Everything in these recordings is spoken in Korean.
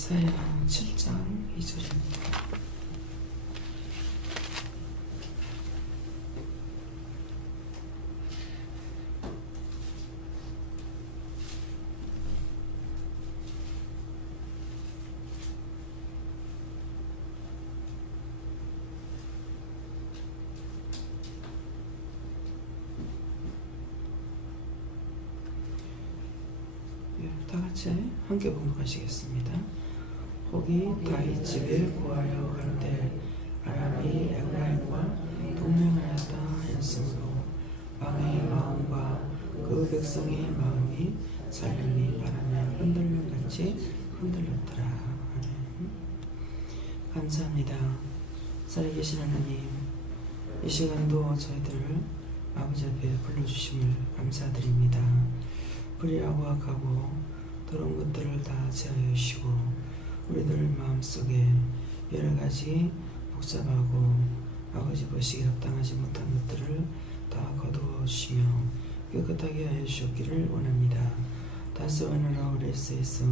이사야 7장 2절입니다. 다 같이 함께 봉독하시겠습니다. 혹이 다윗 집에 구하여 갈때 아람이 에브라임과 동맹하였다 하였으므로 왕의 마음과 그 백성의 마음이 살림이 바람에 흔들림같이 흔들렸더라. 아멘. 감사합니다. 살아계신 하나님, 이 시간도 저희들을 아버지 앞에 불러주심을 감사드립니다. 불의하고 악하고 더러운 것들을 다 제하여 주시고 우리들 마음속에 여러가지 복잡하고 아버지 보시기에 합당하지 못한 것들을 다 거두어 주시며 깨끗하게 하여 주셨기를 원합니다. 다스와나라 오레스에서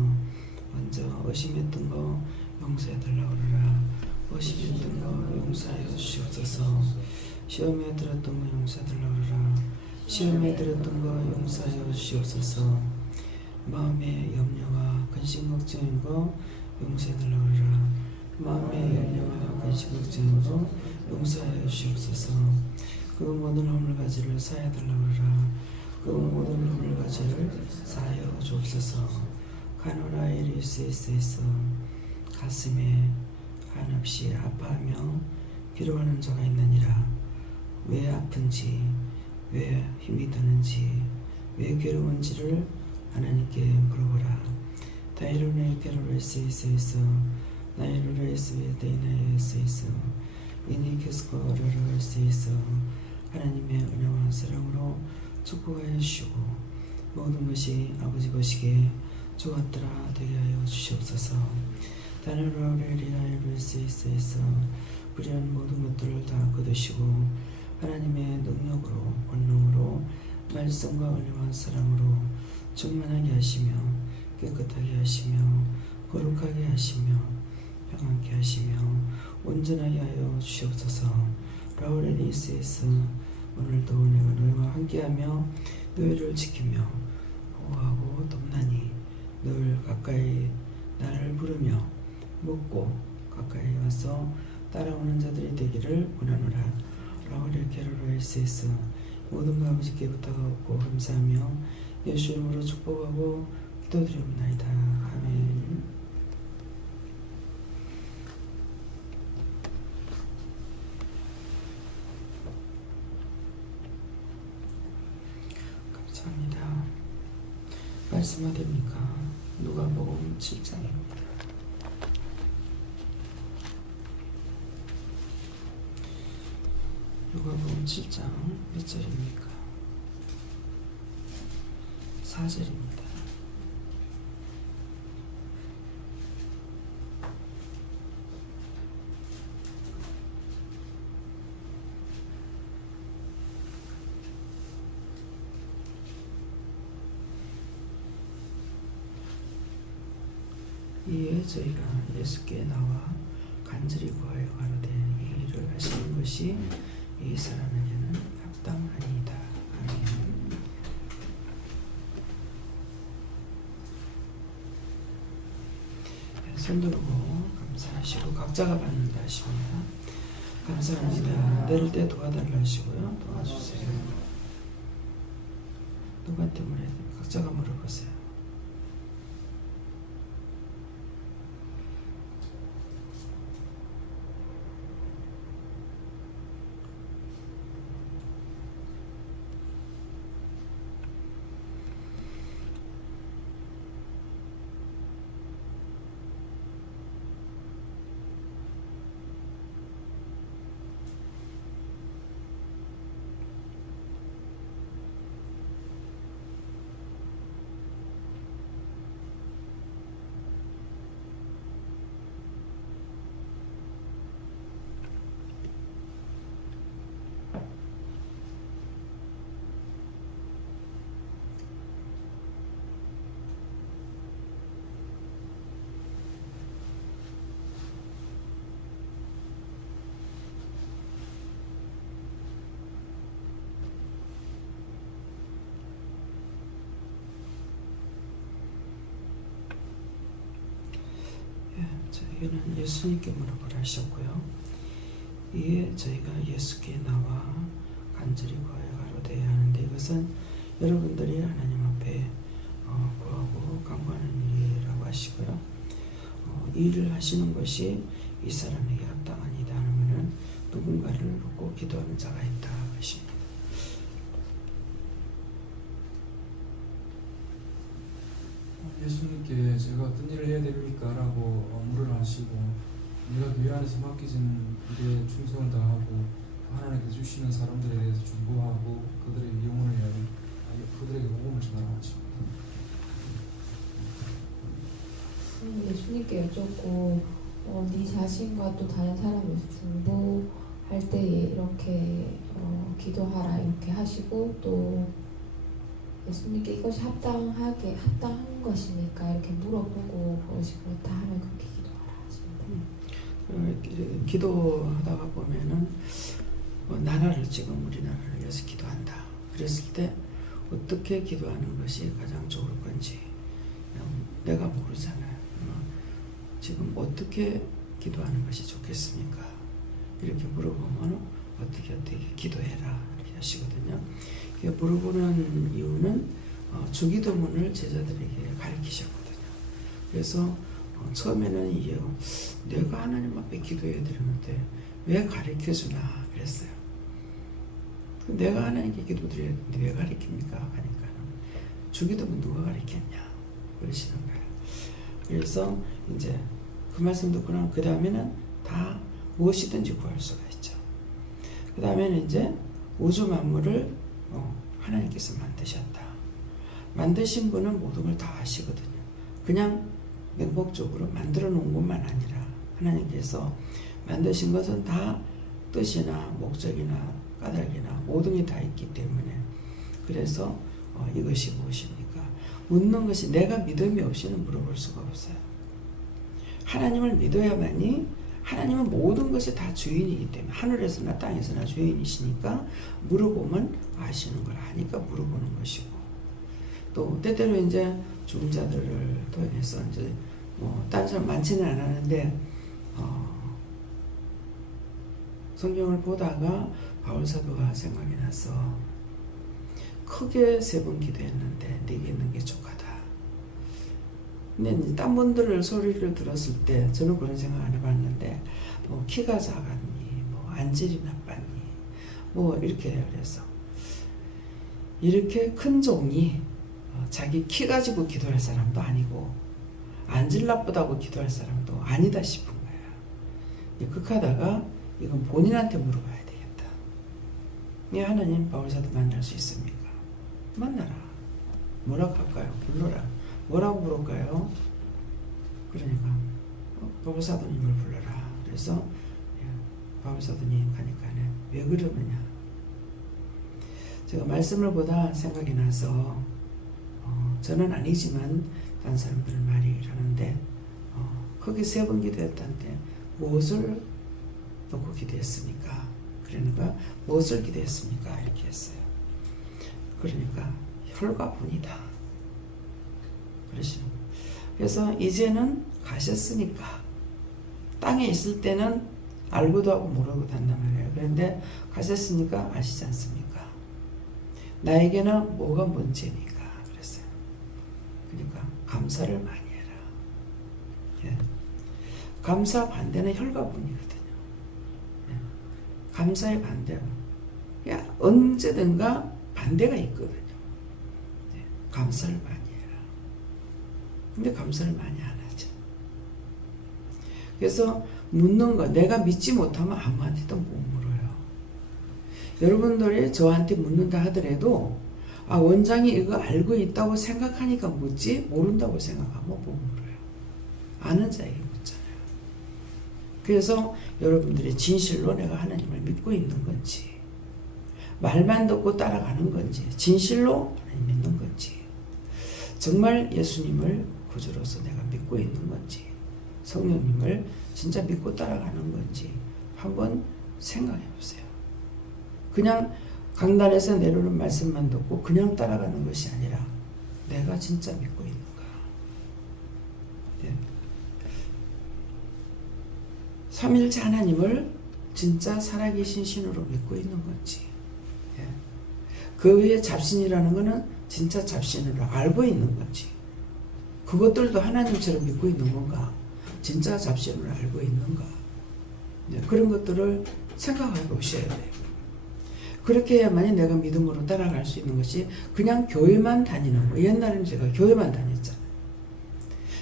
먼저 의심했던 거 용서해 달라고 하라. 의심했던 거 용서하여 주시옵소서. 시험에 들었던 거 용서해 달라고 하라. 시험에 들었던 거 용서하여 주시옵소서. 마음의 염려와 근심 걱정인 거 용서해 달라고 하라. 마음의 염려와 근심 걱정인 거 용서하여 주시옵소서. 그 모든 허물가지를 사하여 달라고 하라. 그 모든 허물가지를 사하여 주옵소서. 가노라 에리스에서 가슴에 한없이 아파하며 기도하는 자가 있느니라. 왜 아픈지, 왜 힘이 드는지, 왜 괴로운지를 하나님께 물어보라. 다이로네 게로레스에서 나이로레스베데이나에서 이니케스코라르스에서 하나님의 은혜와 사랑으로 축복하여 주시고 모든 것이 아버지 보시기에 좋았더라 되게 하여 주시옵소서. 다이로레리라이로스에서 불의한 모든 것들을 다 거두시고 하나님의 능력으로 권능으로 말씀과 은혜와 사랑으로 충만하게 하시며 깨끗하게 하시며 거룩하게 하시며 평안케 하시며 온전하게 하여 주시옵소서. 라우레니스에서 오늘도 내가 너희와 함께하며 너희를 지키며 보호하고 돕나니 늘 가까이 나를 부르며 묻고 가까이 와서 따라오는 자들이 되기를 원하노라. 라우레 게로로에스에서 모든 것 아버지께 부탁하고 감사하며 예수 이름으로 축복하고 기도드립니다. 아멘. 감사합니다. 말씀 어디입니까? 누가복음 7장입니다. 누가복음 7장 몇 절입니까? 4절입니다. 이에 저희가 예수께 나와 간절히 구하여 가로되 이 일을 하시는 것이 이 사람에게는 합당하니이다. 아멘. 손 들고 감사하시고 각자가 받는다 하십니다. 감사합니다. 내릴 때 도와달라 하시고요. 도와주세요. 누구한테 물어야 돼요? 각자가 물어보세요. 이거는 예수님께 물어보라 하셨고요. 이에 저희가 예수께 나와 간절히 구하여 가로되 하는데, 이것은 여러분들이 하나님 앞에 구하고 간구하는 일이라고 하시고요. 이 일을 하시는 것이 이 사람에게 합당하니다 하면은 누군가를 놓고 기도하는 자가 있다 하십니다. 예수님께 제가 어떤 일을 해야 됩니까? 라고 물으라 하시고, 내가 교회 안에서 맡겨진 일에 충성을 다하고 하나님께 주시는 사람들에 대해서 중보하고 그들에게 영혼을 위하여 그들에게 복음을 전하라 하십니다. 예수님께 여쭙고 네 자신과 또 다른 사람에서 중보할 때에 이렇게 기도하라 이렇게 하시고, 또 예수님께 이것이 합당한 것입니까? 이렇게 물어보고 그러시고 그렇다 하면 그렇게 기도하라 하십니다. 기도하다가 보면은 나라를 지금 우리나라를 위해서 기도한다. 그랬을 때 어떻게 기도하는 것이 가장 좋을 건지 내가 모르잖아요. 지금 어떻게 기도하는 것이 좋겠습니까? 이렇게 물어보면 어떻게 기도해라 이렇게 하시거든요. 물어보는 이유는 주기도문을 제자들에게 가르치셨거든요. 그래서 처음에는 이게 내가 하나님 앞에 기도해야 되는데 왜 가르쳐주나 그랬어요. 내가 하나님께 기도드려야 되는데 왜 가르칩니까? 하니까 주기도문 누가 가르쳤냐 그러시는 거예요. 그래서 이제 그 말씀 듣고 나면 그 다음에는 다 무엇이든지 구할 수가 있죠. 그 다음에는 이제 우주 만물을 하나님께서 만드셨다. 만드신 분은 모든 걸 다 아시거든요. 그냥 맹목적으로 만들어 놓은 것만 아니라 하나님께서 만드신 것은 다 뜻이나 목적이나 까닭이나 모든 게 다 있기 때문에, 그래서 이것이 무엇입니까? 묻는 것이 내가 믿음이 없이는 물어볼 수가 없어요. 하나님을 믿어야만이, 하나님은 모든 것이 다 주인이기 때문에 하늘에서나 땅에서나 주인이시니까 물어보면 아시는 걸 아니까 물어보는 것이고, 또 때때로 이제 죽은 자들을 통해서 이제 다른 사람 많지는 않았는데 성경을 보다가 바울 사도가 생각이 나서 크게 3번 기도했는데 네게 있는 게 족하다. 근데 딴 분들을 소리를 들었을 때 저는 그런 생각 안 해봤는데 키가 작았니, 안질이 나빴니, 이렇게 그래서 이렇게 큰 종이 자기 키 가지고 기도할 사람도 아니고 안질 나쁘다고 기도할 사람도 아니다 싶은 거예요. 극하다가 이건 본인한테 물어봐야 되겠다. 이 하나님 바울사도 만날 수 있습니까? 만나라. 뭐라고 할까요? 불러라. 뭐라고 부를까요? 그러니까 바울사도님을 불러라. 그래서 바울사도님 가니까 왜 그러느냐. 제가 말씀을 보다 생각이 나서 저는 아니지만 다른 사람들은 말이 하는데 거기 3번 기도했다는데 무엇을 놓고 기도했습니까? 그러니까 무엇을 기도했습니까? 이렇게 했어요. 그러니까 혈과 분이다. 그러시는 거예요. 그래서 이제는 가셨으니까 땅에 있을 때는 알고도 하고 모르고도 한단 말이에요. 그런데 가셨으니까 아시지 않습니까? 나에게는 뭐가 문제입니까? 그랬어요. 그러니까 감사를 많이 해라. 예. 감사 반대는 혈과 분이거든요. 예. 감사의 반대는 언제든가 반대가 있거든요. 예. 감사를 많이 해라. 근데 감사를 많이 안 하죠. 그래서 묻는 거, 내가 믿지 못하면 아무한테도 못 물어요. 여러분들이 저한테 묻는다 하더라도 원장이 이거 알고 있다고 생각하니까 묻지, 모른다고 생각하면 못 물어요. 아는 자에게 묻잖아요. 그래서 여러분들이 진실로 내가 하나님을 믿고 있는 건지, 말만 듣고 따라가는 건지, 진실로 하나님 믿는 건지, 정말 예수님을 구주로서 내가 믿고 있는 건지, 성령님을 진짜 믿고 따라가는 건지 한번 생각해 보세요. 그냥 강단에서 내려오는 말씀만 듣고 그냥 따라가는 것이 아니라 내가 진짜 믿고 있는가. 네. 삼일체 하나님을 진짜 살아계신 신으로 믿고 있는 건지, 예. 그 외에 잡신이라는 것은 진짜 잡신으로 알고 있는 건지, 그것들도 하나님처럼 믿고 있는 건가, 진짜 잡신으로 알고 있는가, 예. 그런 것들을 생각해 보셔야 돼요. 그렇게 해야만이 내가 믿음으로 따라갈 수 있는 것이 그냥 교회만 다니는 거. 옛날에는 제가 교회만 다녔잖아요.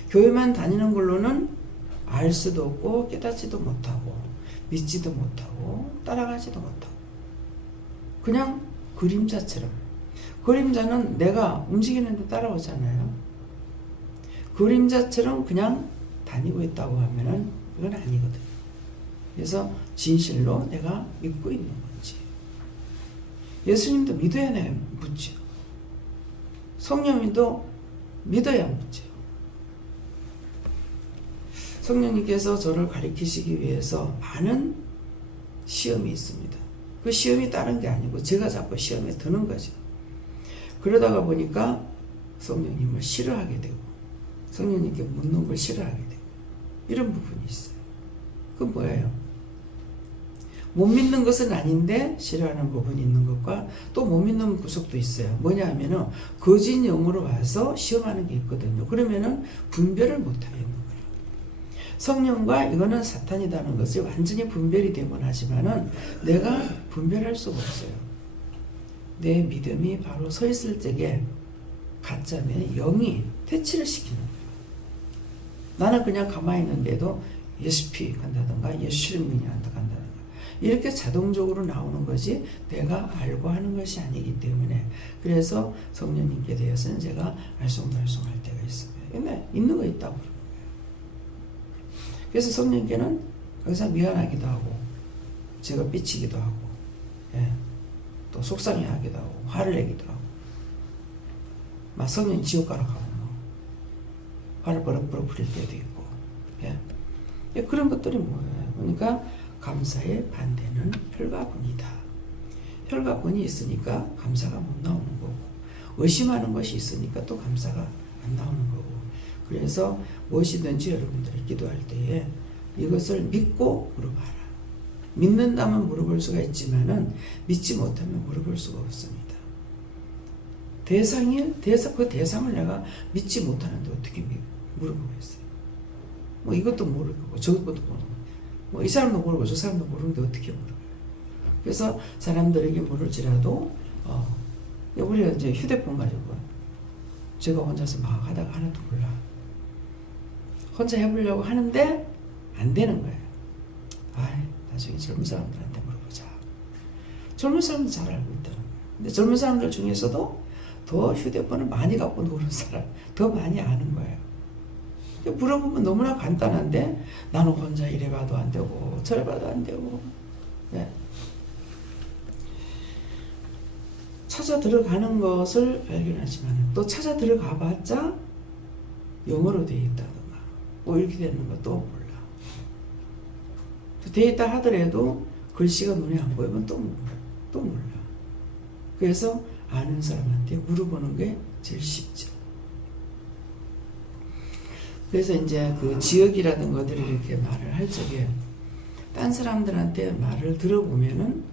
교회만 다니는 걸로는 알 수도 없고 깨닫지도 못하고 믿지도 못하고 따라가지도 못하고 그냥 그림자처럼, 그림자는 내가 움직이는데 따라오잖아요. 그림자처럼 그냥 다니고 있다고 하면은 이건 아니거든요. 그래서 진실로 내가 믿고 있는 건지, 예수님도 믿어야 묻죠. 성령님도 믿어야 묻죠. 성령님께서 저를 가르치시기 위해서 많은 시험이 있습니다. 그 시험이 다른 게 아니고 제가 자꾸 시험에 드는 거죠. 그러다가 보니까 성령님을 싫어하게 되고 성령님께 묻는 걸 싫어하게 되고 이런 부분이 있어요. 그건 뭐예요? 못 믿는 것은 아닌데 싫어하는 부분이 있는 것과 또 못 믿는 구석도 있어요. 뭐냐 하면은 거짓 영으로 와서 시험하는 게 있거든요. 그러면은 분별을 못 하겠는 거예요. 성령과 이거는 사탄이라는 것이 완전히 분별이 되면 하지만은 내가 분별할 수가 없어요. 내 믿음이 바로 서 있을 적에 가짜면 영이 퇴치를 시키는 거예요. 나는 그냥 가만히 있는데도 예수피 간다든가 예수님이 간다든가 이렇게 자동적으로 나오는 것이 내가 알고 하는 것이 아니기 때문에, 그래서 성령님께 대해서는 제가 알쏭달쏭할 때가 있습니다. 근데 있는 거 있다고 그러는 거예요. 그래서 성령님께는 항상 미안하기도 하고 제가 삐치기도 하고, 예, 또 속상해하기도 하고 화를 내기도 하고, 막 성령 지옥 가라 하고 화를 버럭버럭 부릴 때도 있고, 예. 예, 그런 것들이 뭐예요? 그러니까 감사의 반대는 혈가분이다. 혈가분이 있으니까 감사가 못 나오는 거고, 의심하는 것이 있으니까 또 감사가 안 나오는 거고, 그래서 무엇이든지 여러분들이 기도할 때에 이것을 믿고 물어봐라. 믿는다면 물어볼 수가 있지만은 믿지 못하면 물어볼 수가 없습니다. 그 대상을 내가 믿지 못하는데 어떻게 물어보겠어요? 뭐 이것도 모를 거고 저것도 모르고 뭐 이 사람도 모르고 저 사람도 모르는데 어떻게 물어요? 그래서 사람들에게 모를지라도 우리가 이제 휴대폰 가지고 제가 혼자서 막 하다가 하나도 몰라. 혼자 해보려고 하는데 안 되는 거예요. 나중에 젊은 사람들한테 물어보자. 젊은 사람들 잘 알고 있다는 거예요. 근데 젊은 사람들 중에서도 더 휴대폰을 많이 갖고 노는 사람, 더 많이 아는 거예요. 물어보면 너무나 간단한데 나는 혼자 이래봐도 안 되고 저래봐도 안 되고, 네. 찾아 들어가는 것을 발견하지만 또 찾아 들어가 봤자 영어로 되어 있다든가 뭐 이렇게 되는 것도 몰라. 되어 있다 하더라도 글씨가 눈에 안 보이면 또 몰라. 그래서 아는 사람한테 물어보는 게 제일 쉽죠. 그래서 이제 그 지역이라든 것들이 이렇게 말을 할 적에 딴 사람들한테 말을 들어보면은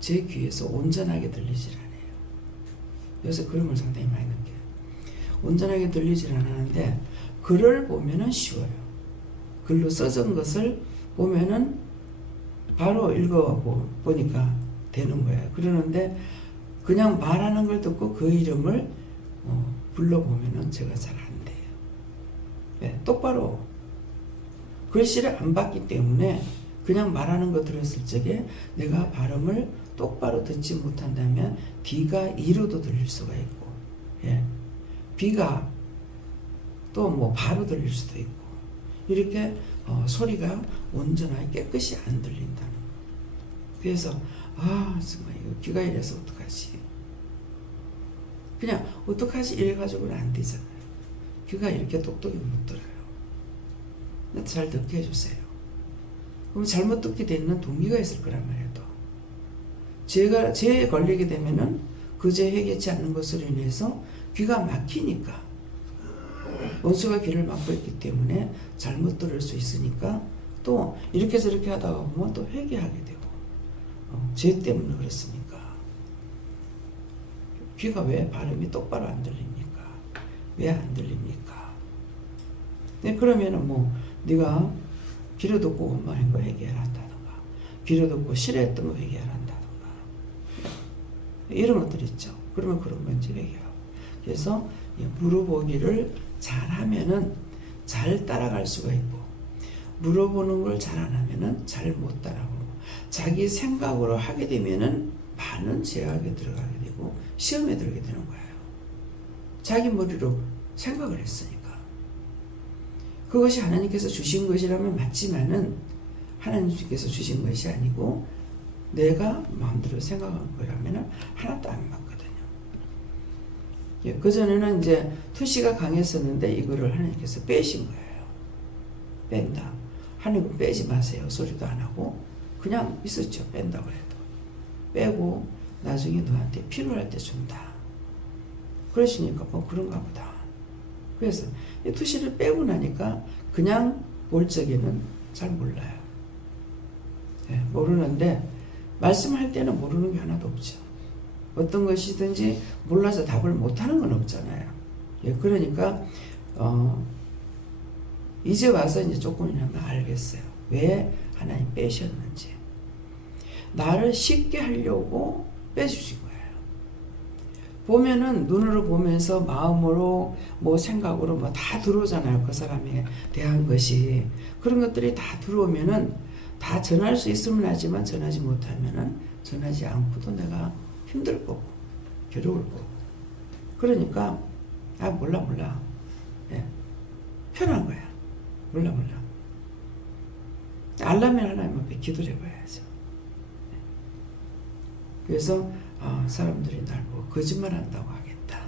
제 귀에서 온전하게 들리질 않아요. 요새 그런 걸 상당히 많이 느껴요. 온전하게 들리질 않았는데 글을 보면은 쉬워요. 글로 써진 것을 보면은 바로 읽어보니까 되는 거예요. 그러는데 그냥 말하는 걸 듣고 그 이름을 불러보면은 제가 잘 안 돼요. 네, 똑바로 글씨를 안 봤기 때문에 그냥 말하는 거 들었을 적에 내가 발음을 똑바로 듣지 못한다면 D가 E로도 들릴 수가 있고, 예, B가 또 뭐 바로 들릴 수도 있고, 이렇게 소리가 온전하게 깨끗이 안 들린다는 거. 그래서 정말 이거 귀가 이래서 어떡하지? 그냥 어떡하지 이래가지고는 안 되잖아요. 귀가 이렇게 똑똑히 못 들어요. 잘 듣게 해주세요. 그럼 잘못 듣게 되는 동기가 있을 거란 말이에요. 또 죄에 걸리게 되면은 그 죄 해결치 않는 것으로 인해서 귀가 막히니까, 원수가 귀를 막고 있기 때문에 잘못 들을 수 있으니까 또 이렇게 저렇게 하다가 보면 또 회개하게 되고 죄 때문에 그렇습니까? 귀가 왜 발음이 똑바로 안 들립니까? 왜 안 들립니까? 네, 그러면은 뭐 네가 귀로 듣고 원망한 거 회개해라 한다든가 귀로 듣고 싫어했던 거 회개해라 한다든가 이런 것들 있죠. 그러면 그런 건지 회개하고. 그래서 물어보기를 잘하면은 잘 따라갈 수가 있고 물어보는 걸 잘 안 하면은 잘 못 따라오고 자기 생각으로 하게 되면은 많은 제약에 들어가게 되고 시험에 들게 되는 거예요. 자기 머리로 생각을 했으니까. 그것이 하나님께서 주신 것이라면 맞지만은 하나님께서 주신 것이 아니고 내가 마음대로 생각한 거라면은 하나도 안 맞거든요. 예, 그전에는 이제 투시가 강했었는데 이거를 하나님께서 빼신 거예요. 뺀다. 하나님은 빼지 마세요. 소리도 안 하고 그냥 있었죠. 뺀다고 해도. 빼고 나중에 너한테 필요할 때 준다. 그러시니까 뭐 그런가 보다. 그래서 이 투시를 빼고 나니까 그냥 볼 적에는 잘 몰라요. 예, 모르는데 말씀할 때는 모르는 게 하나도 없죠. 어떤 것이든지 몰라서 답을 못하는 건 없잖아요. 예, 그러니까 이제 와서 이제 조금이나마 알겠어요. 왜 하나님 빼셨는지. 나를 쉽게 하려고 빼주신 거예요. 보면은 눈으로 보면서 마음으로 뭐 생각으로 뭐 다 들어오잖아요. 그 사람에 대한 것이. 그런 것들이 다 들어오면은 다 전할 수 있으면 하지만 전하지 못하면은 전하지 않고도 내가 힘들 거고 괴로울 거고. 그러니까 몰라. 예. 편한 거야. 몰라. 알라면 하나님 앞에 기도를 해봐야죠. 그래서 사람들이 날 보고 거짓말 한다고 하겠다.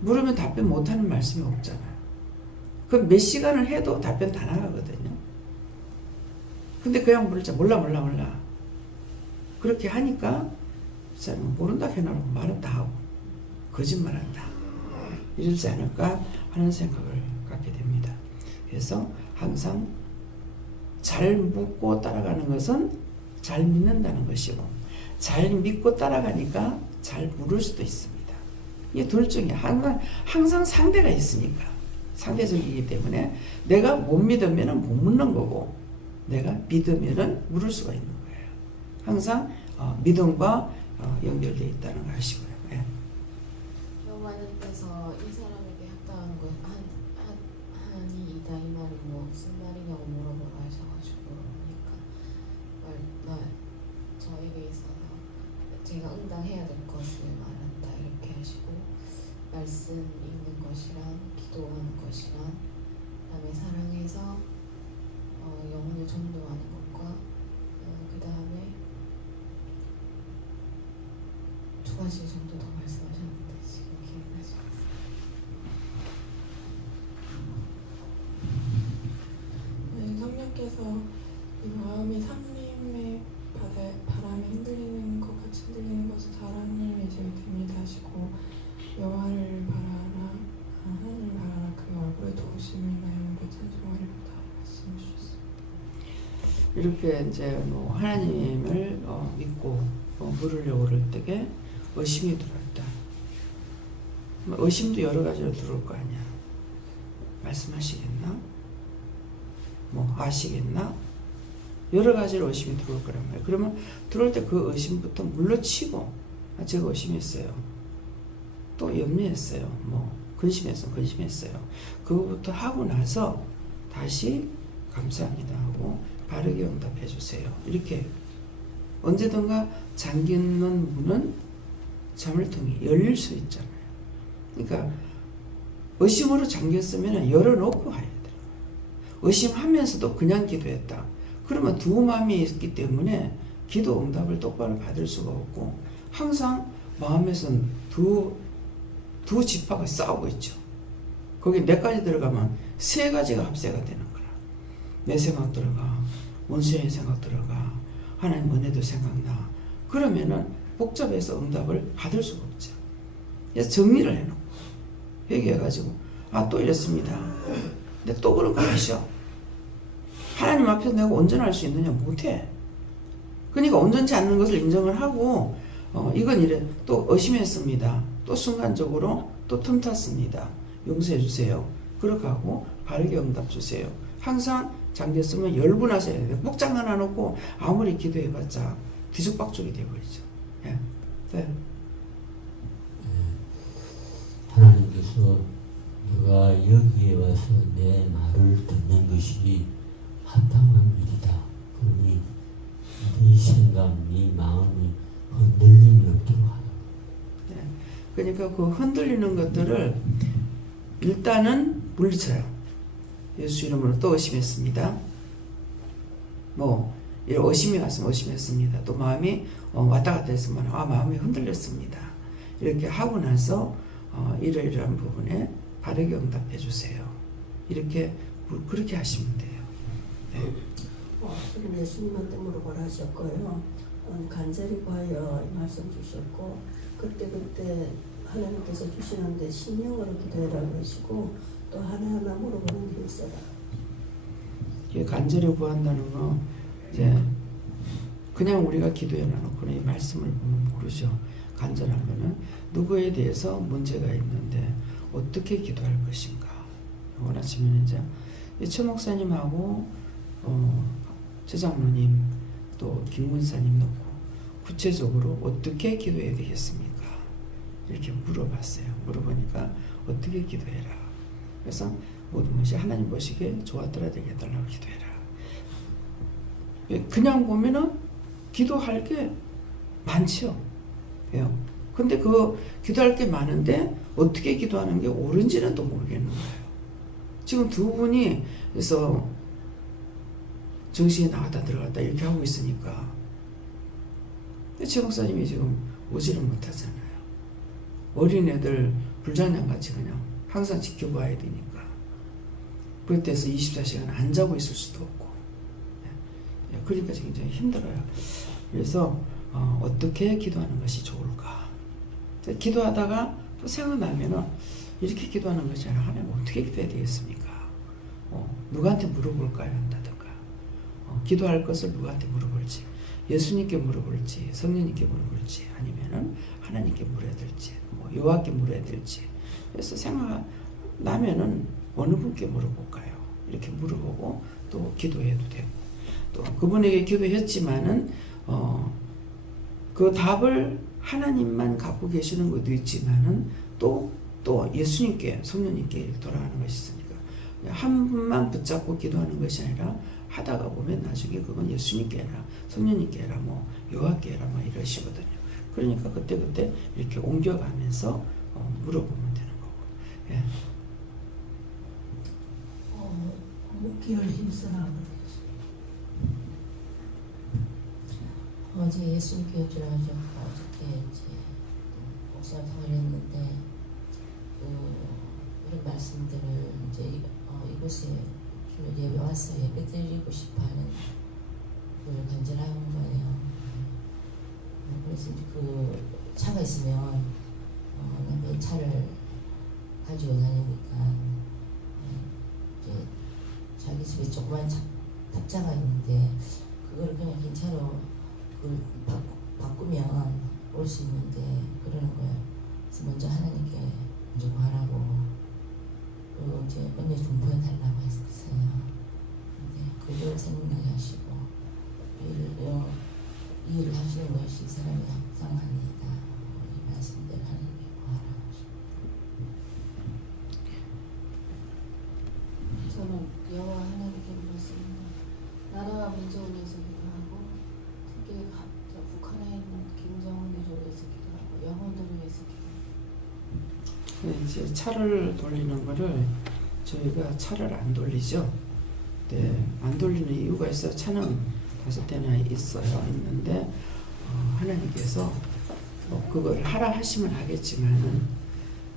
물으면 답변 못하는 말씀이 없잖아요. 그럼 몇 시간을 해도 답변 다 나가거든요. 근데 그냥 물자 몰라. 그렇게 하니까 사람은 모른다 해놓고 말은 다 하고 거짓말한다. 이러지 않을까 하는 생각을 갖게 됩니다. 그래서 항상 잘 묻고 따라가는 것은 잘 믿는다는 것이고 잘 믿고 따라가니까 잘 물을 수도 있습니다. 이 둘 중에 항상 상대가 있으니까 상대적이기 때문에 내가 못 믿으면 못 묻는 거고 내가 믿으면 물을 수가 있는 거예요. 항상 믿음과 연결되어 있다는 걸 아시고요. 예. 여호와님께서 이 사람에게 합당한 것 하니이다 이 말이 무슨 말이냐고 물어보라 하셔가지고 그러니까 저에게 있어서 제가 응당해야 될 것을 말한다 이렇게 하시고 말씀 읽는 것이랑 기도하는 것이랑 그다음에 사랑해서 영혼을 전도하는 것과 그 다음에 두 가지 정도 더 말씀하셨는데 지금 기억나지 않습니다. 네, 성령께서 이 마음이 상림의 바람에 흔들리는 것 같이 흔들리는 것을 사랑을 맺으면 됩니다 하시고 여호와를 바라라 하나님을 바라라 그 얼굴에 도우심을 나영으로 찬송하리로다 말씀해 주셨습니다. 이렇게 이제 뭐 하나님을 믿고 물으려고 그럴 때에 의심이 들어왔다. 의심도 여러 가지로 들어올 거 아니야. 말씀하시겠나? 뭐 아시겠나? 여러 가지로 의심이 들어올 거란 말이에요. 그러면 들어올 때 그 의심부터 물러치고 제가 의심했어요. 또 염려했어요. 뭐 근심했어요. 그거부터 하고 나서 다시 감사합니다 하고 바르게 응답해 주세요. 이렇게 언제든가 잠기는 문은 자물통이 열릴 수 있잖아요. 그러니까 의심으로 잠겼으면 열어놓고 가야 돼요. 의심하면서도 그냥 기도했다. 그러면 두 마음이 있기 때문에 기도 응답을 똑바로 받을 수가 없고 항상 마음에선 두 지파가 싸우고 있죠. 거기 내까지 들어가면 세 가지가 합세가 되는 거라. 내 생각 들어가, 원수의 생각 들어가, 하나님 은혜도 생각나. 그러면은 복잡해서 응답을 받을 수가 없죠. 그래서 정리를 해놓고 회개해가지고 또 이랬습니다. 근데 또 그런 거 하셔. 하나님 앞에서 내가 온전할 수 있느냐? 못해. 그러니까 온전치 않는 것을 인정을 하고 이건 이래 또 의심했습니다. 또 순간적으로 또 틈탔습니다. 용서해 주세요. 그렇게 하고 바르게 응답 주세요. 항상 잠겼으면 열분하셔야 돼요. 묵장만 안 놓고 아무리 기도해봤자 뒤죽박죽이 되어버리죠. 예. 네. 하나님께서 너가 여기에 와서 내 말을 듣는 것이 합당한 일이다. 그러니 네 생각, 네 마음이 흔들림이 없도록 하라. 네. 그러니까 그 흔들리는 것들을 일단은 물리쳐요. 예수 이름으로 또 의심했습니다. 뭐 이런 의심이 왔으면 의심했습니다. 또 마음이 왔다 갔다 했으면 마음이 흔들렸습니다. 이렇게 하고 나서 이러이러한 부분에 바르게 응답해 주세요. 이렇게 그렇게 하시면 돼요. 네. 지금 예수님한테 물어보라 하셨고요. 간절히 구하여 이 말씀 주셨고 그때 하나님께서 주시는데 신령으로 기도해라 그러시고 또 하나하나 물어보는 게 있어라. 간절히 구한다는 거 이제 그냥 우리가 기도해 놔놓고 이 말씀을 보면 모르죠. 간절한 거는 누구에 대해서 문제가 있는데 어떻게 기도할 것인가. 원하시면 이제 최 목사님하고 최 장로님 또 김군사님 놓고 구체적으로 어떻게 기도해야 되겠습니까? 이렇게 물어봤어요. 물어보니까 어떻게 기도해라. 그래서 모든 것이 하나님 보시기에 좋았더라 되게 해달라고 기도해라. 그냥 보면은 기도할 게 많죠. 왜요? 근데 그 기도할 게 많은데 어떻게 기도하는 게 옳은지는 또 모르겠는 거예요. 지금 두 분이 그래서 정신이 나갔다 들어갔다 이렇게 하고 있으니까 최 목사님이 지금 오지를 못하잖아요. 어린애들 불장난같이 그냥 항상 지켜봐야 되니까 그때서 24시간 안 자고 있을 수도 없고 그러니까 굉장히 힘들어요. 그래서 어떻게 기도하는 것이 좋을까? 기도하다가 또 생각나면은 이렇게 기도하는 것이 아니라 하나님 어떻게 기도해야 되겠습니까? 누구한테 물어볼까요? 한다든가 기도할 것을 누구한테 물어볼지 예수님께 물어볼지 성령님께 물어볼지 아니면은 하나님께 물어야 될지 뭐 여호와께 물어야 될지 그래서 생각나면은 어느 분께 물어볼까요? 이렇게 물어보고 또 기도해도 되고 또 그분에게 기도했지만은 그 답을 하나님만 갖고 계시는 것도 있지만은 또 예수님께 성령님께 돌아가는 것이 있으니까 한 분만 붙잡고 기도하는 것이 아니라 하다가 보면 나중에 그건 예수님께 해라 성령님께 해라 뭐 여호와께 해라 뭐 이러시거든요. 그러니까 그때 이렇게 옮겨가면서 물어보면 되는 거고. 예. 묵기를 힘쓰라 어제 예수님 교회를 하셨고 어저께 이제 목사님 통화를 했는데 이런 말씀들을 이제 이곳에 예배 와서 예배 드리고 싶어하는 걸 간절한 거예요. 그래서 이제 그 차가 있으면 남편 차를 가지고 다니니까 이제 자기 집에 조그만 탑자가 있는데 그걸 그냥 괜찮아 그걸 바꾸면 올 수 있는데 그러는 거예요. 그래서 먼저 하나님께 먼저 구하라고 그리고 이제 언니 좀 보여달라고 했었어요. 근데 그걸 생각나게 하시고 이 일을 하시는 것이 사람이 합당하니이다. 이 말씀대로 하나님께 구하라고 하시고 저는 여호와 하나님께 물었습니다. 나라가 문제 올려서 기도하고 특히 북한에 있는 김정은을 위해서 기도하고 영혼들을 위해서 기도하고 이제 차를 돌리는 거를 저희가 차를 안 돌리죠. 네, 안 돌리는 이유가 있어요. 차는 5대나 있는데 하나님께서 그걸 하라 하시면 하겠지만은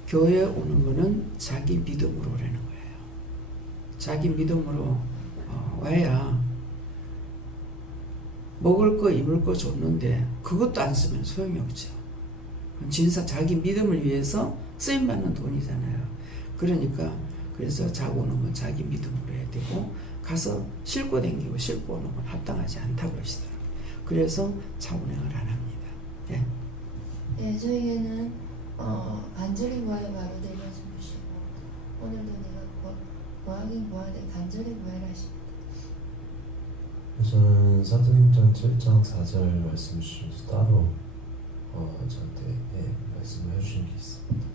교회에 오는 거는 자기 믿음으로 오라는 거예요. 자기 믿음으로 와야 먹을 거 입을 거 줬는데 그것도 안 쓰면 소용이 없죠. 진짜 자기 믿음을 위해서 쓰임받는 돈이잖아요. 그러니까 그래서 자고 오는 건 자기 믿음으로 해야 되고 가서 싣고 댕기고 싣고 오는 건 합당하지 않다고 하시더라고요. 그래서 차운행을 안 합니다. 예. 네, 저희에는 간절히 구하여 바로 될 말씀 주시고 오늘도 내가 구하긴 구하되 간절히 구하라 하십니다. 저는 사도행전 7장 4절 말씀 주시면서 따로 저한테 말씀을 해주신 게 있습니다.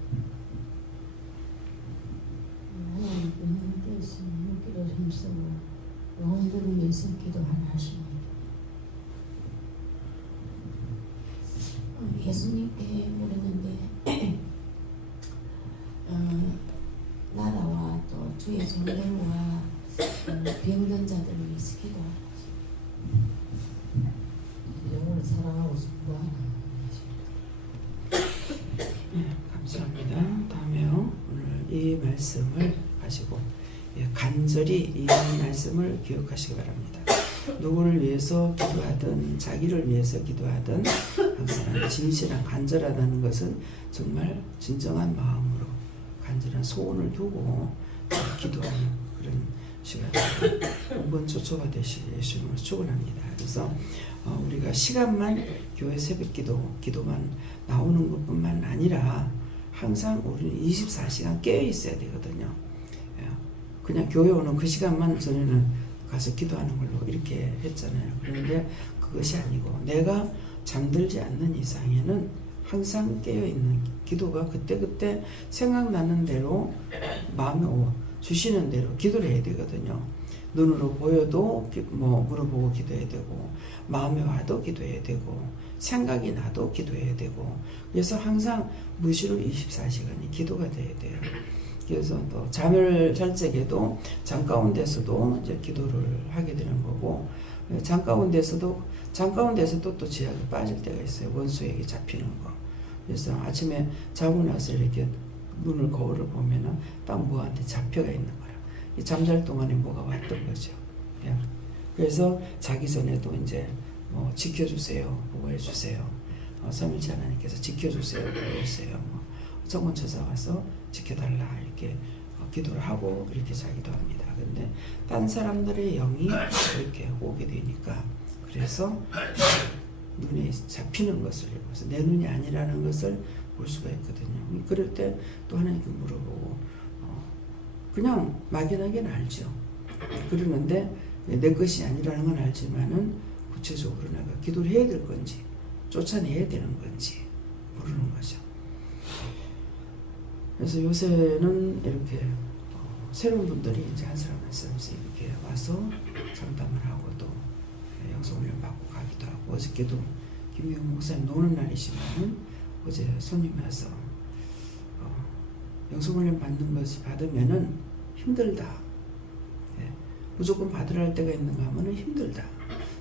하나님께 함께해서 기도 힘쓰고 영혼들을 위해서 기도하라 하십니다. 예수님께 모르는데 나라와 또 주의 종들과 병든 자들을 위해서 기도하라. 영혼을 사랑하고 공부하라 하십니다. 네, 감사합니다. 다음에요. 오늘 이 말씀을 가지고 간절히 이 말씀을 기억하시기 바랍니다. 누구를 위해서 기도하든 자기를 위해서 기도하든 항상 진실한 간절하다는 것은 정말 진정한 마음으로 간절한 소원을 두고 기도하는 그런 시간이 이번 초초가 되시길 예수님으로 축원합니다. 그래서 우리가 시간만 교회 새벽 기도만 나오는 것뿐만 아니라 항상 우리는 24시간 깨어 있어야 되거든요. 그냥 교회 오는 그 시간만 전에는 가서 기도하는 걸로 이렇게 했잖아요. 그런데 그것이 아니고 내가 잠들지 않는 이상에는 항상 깨어있는 기도가 그때그때 생각나는 대로 마음에 주시는 대로 기도를 해야 되거든요. 눈으로 보여도 물어보고 기도해야 되고 마음에 와도 기도해야 되고 생각이 나도 기도해야 되고 그래서 항상 무시로 24시간이 기도가 돼야 돼요. 그래서 또 잠을 잘 적에도 잠 가운데서도 이제 기도를 하게 되는 거고 잠 가운데서도 또 제약이 빠질 때가 있어요. 원수에게 잡히는 거. 그래서 아침에 자고 나서 이렇게 눈을 거울을 보면은 딱 뭐한테 잡혀가 있는 거라. 이 잠잘 동안에 뭐가 왔던 거죠. 예. 그래서 자기 전에도 이제 지켜주세요, 보호해주세요. 삼일째 하나님께서 지켜주세요, 보호해주세요. 정원 찾아와서 지켜달라 이렇게 기도를 하고 이렇게 자기도 합니다. 근데 딴 사람들의 영이 이렇게 오게 되니까 그래서 눈에 잡히는 것을 보면서 내 눈이 아니라는 것을 볼 수가 있거든요. 그럴 때 또 하나님께 물어보고 그냥 막연하게는 알죠. 그러는데 내 것이 아니라는 건 알지만은 구체적으로 내가 기도를 해야 될 건지 쫓아내야 되는 건지 모르는 거죠. 그래서 요새는 이렇게 새로운 분들이 이제 한 사람 한 사람씩 이렇게 와서 상담을 하고 또 영성훈련 받고 가기도 하고 어저께도 김미영 목사님 노는 날이지만 어제 손님이 와서 영성훈련 받는 것이 받으면은 힘들다. 무조건 받으라 할 때가 있는가 하면은 힘들다.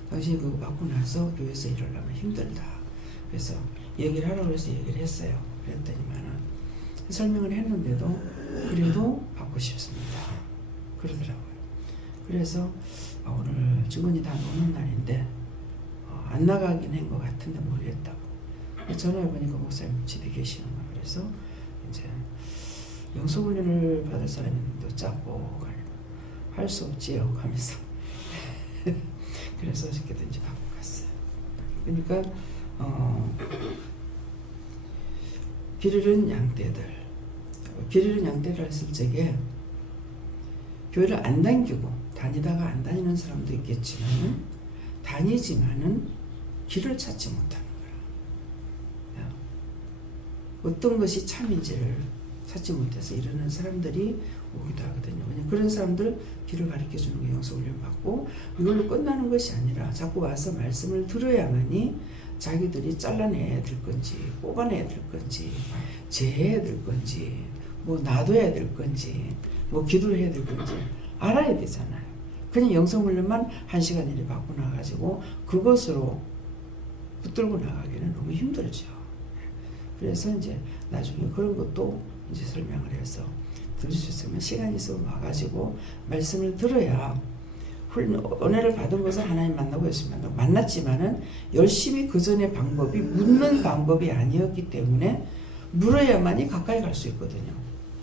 당신이 그거 받고 나서 교회에서 일하려면 힘들다. 그래서 얘기를 하라고 해서 얘기를 했어요. 그랬더니만은 설명을 했는데도 그래도 받고 싶습니다. 그러더라고요. 그래서 오늘 직원이 다 노는 날인데 안 나가긴 한 것 같은데 모르겠다고. 전화해보니까 목사님 집에 계시는 거 그래서 이제 영성훈련을 받을 사람이 또 짜고 할 수 없지요 하면서 그래서 어떻게든지 받고 갔어요. 그러니까 길 잃은 양떼를 했을 적에 교회를 안 다니고 다니다가 안 다니는 사람도 있겠지만 다니지만은 길을 찾지 못하는 거라. 어떤 것이 참인지를 찾지 못해서 이러는 사람들이 오기도 하거든요. 그냥 그런 사람들 길을 가르쳐주는 게 영성훈련 받고 이걸로 끝나는 것이 아니라 자꾸 와서 말씀을 들어야만이 자기들이 잘라내야 될 건지 뽑아내야 될 건지 제해야 될 건지 놔둬야 될 건지 기도를 해야 될 건지 알아야 되잖아요. 그냥 영성훈련만 1시간 일이 받고 나가지고 그것으로 붙들고 나가기는 너무 힘들죠. 그래서 이제 나중에 그런 것도 이제 설명을 해서 들을 수 있으면 시간이 있으면 와가지고 말씀을 들어야 은혜를 받은 것은 하나님 만나고 예수 만나고 만났지만은 열심히 그 전의 방법이 묻는 방법이 아니었기 때문에 물어야만이 가까이 갈 수 있거든요.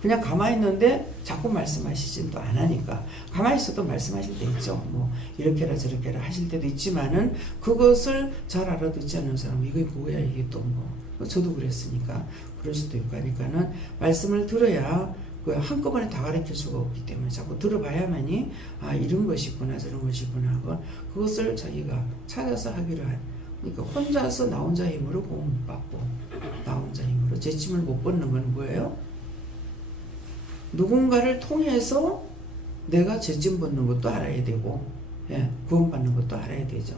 그냥 가만히 있는데 자꾸 말씀하시지도 안 하니까. 가만히 있어도 말씀하실 때 있죠. 뭐 이렇게라 저렇게라 하실 때도 있지만은 그것을 잘 알아듣지 않는 사람은 이게 뭐야 이게 또 뭐. 저도 그랬으니까 그럴 수도 있고 하니까는 말씀을 들어야 그 한꺼번에 다 가르칠 수가 없기 때문에 자꾸 들어봐야만이 아 이런 것이구나 저런 것이구나 하고 그것을 자기가 찾아서 하기로 한. 그러니까 혼자서 나 혼자 힘으로 공을 못 받고 나 혼자 힘으로 재침을 못 벗는 건 뭐예요? 누군가를 통해서 내가 재침 벗는 것도 알아야 되고 예, 구원받는 것도 알아야 되죠.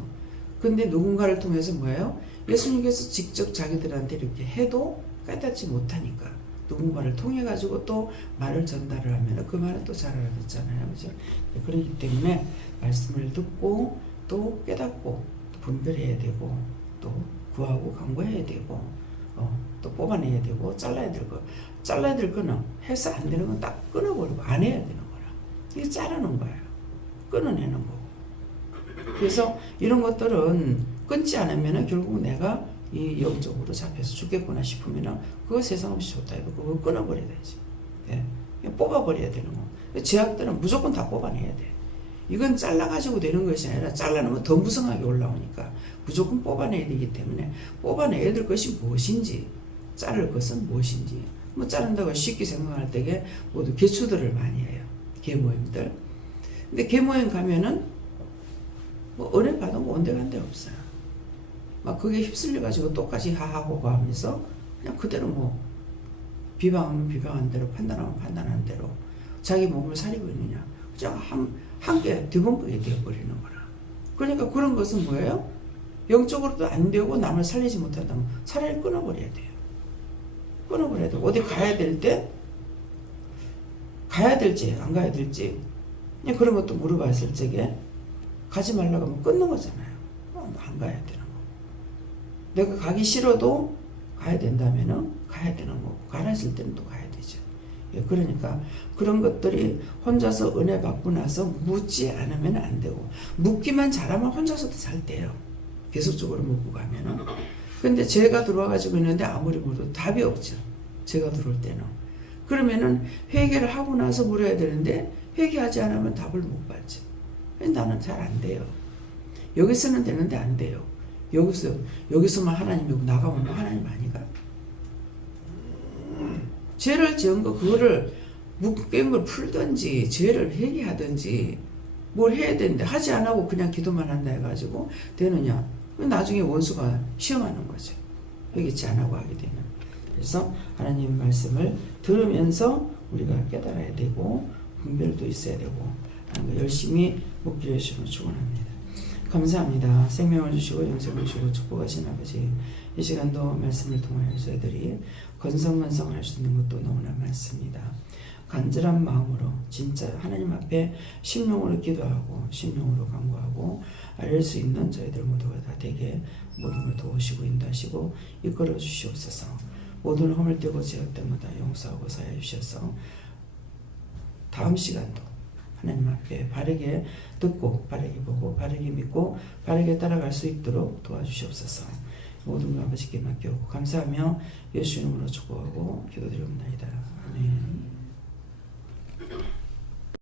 근데 누군가를 통해서 뭐예요? 예수님께서 직접 자기들한테 이렇게 해도 깨닫지 못하니까 누군가를 통해 가지고 또 말을 전달을 하면 그 말은 또 잘 알아듣잖아요. 그죠? 그렇기 때문에 말씀을 듣고 또 깨닫고 또 분별해야 되고 또 구하고 간구해야 되고 또 뽑아내야 되고 잘라야 될 거. 잘라야 될 거는 해서 안 되는 건 딱 끊어버리고 안 해야 되는 거라. 이게 자르는 거예요. 끊어내는 거고. 그래서 이런 것들은 끊지 않으면 결국 내가 이 영적으로 잡혀서 죽겠구나 싶으면 그거 세상 없이 좋다 해도 그거 끊어버려야 되지. 예. 뽑아버려야 되는 거. 제약들은 무조건 다 뽑아내야 돼. 이건 잘라가지고 되는 것이 아니라 잘라놓으면 더 무성하게 올라오니까 무조건 뽑아내야 되기 때문에 뽑아내야 될 것이 무엇인지 자를 것은 무엇인지 뭐 자른다고 쉽게 생각할 때에 모두 개추들을 많이 해요. 개모임들. 근데 개모임 가면은 뭐 은혜 받은 거 온데간데 없어요. 막 그게 휩쓸려 가지고 똑같이 하하호호 하면서 그냥 그대로 뭐 비방하면 비방한 대로 판단하면 판단한 대로 자기 몸을 사리고 있느냐. 그냥 한개 뒤범벅이 되어버리는 거라. 그러니까 그런 것은 뭐예요? 영적으로도 안 되고 남을 살리지 못한다면 차라리 끊어버려야 돼요. 끊어버려야 돼요. 어디 가야 될 때 가야 될지 안 가야 될지 그냥 그런 것도 물어봤을 적에 가지 말라고 하면 끊는 거잖아요. 안 가야 되는 거. 내가 가기 싫어도 가야 된다면은 가야 되는 거고 가라 했을 때는 또 가야 되죠. 예, 그러니까 그런 것들이 혼자서 은혜 받고 나서 묻지 않으면 안 되고 묻기만 잘하면 혼자서도 잘 돼요. 계속적으로 묻고 가면은. 근데 제가 들어와 가지고 있는데 아무리 물어도 답이 없죠. 제가 들어올 때는. 그러면은 회개를 하고 나서 물어야 되는데 회개하지 않으면 답을 못 받죠. 나는 잘 안 돼요. 여기서는 되는데 안 돼요. 여기서만 하나님이고 나가면 하나님 아니가? 죄를 지은 거 그거를 묶인 걸 풀든지 죄를 회개하든지 뭘 해야 되는데 하지 안 하고 그냥 기도만 한다 해가지고 되느냐? 나중에 원수가 시험하는 거죠. 회개치 안 하고 하게 되면. 그래서 하나님 말씀을 들으면서 우리가 깨달아야 되고 분별도 있어야 되고 하는 거 열심히 묵기로 해주시면 축원합니다. 감사합니다. 생명을 주시고 영생을 주시고 축복하신 아버지, 이 시간도 말씀을 통하여 저희들이 건성건성할 수 있는 것도 너무나 많습니다. 간절한 마음으로 진짜 하나님 앞에 심령으로 기도하고 심령으로 간구하고 알릴 수 있는 저희들 모두가 다 되게 모든 걸 도우시고 인도하시고 이끌어 주시옵소서. 모든 허물되고 죄악 때마다 용서하고 사하여 주셔서 다음 시간도 하나님 앞에 바르게 듣고 바르게 보고 바르게 믿고 바르게 따라갈 수 있도록 도와주시옵소서. 모든 걸 아버지께 맡겨오고 감사하며 예수 이름으로 축복하고 기도드립니다.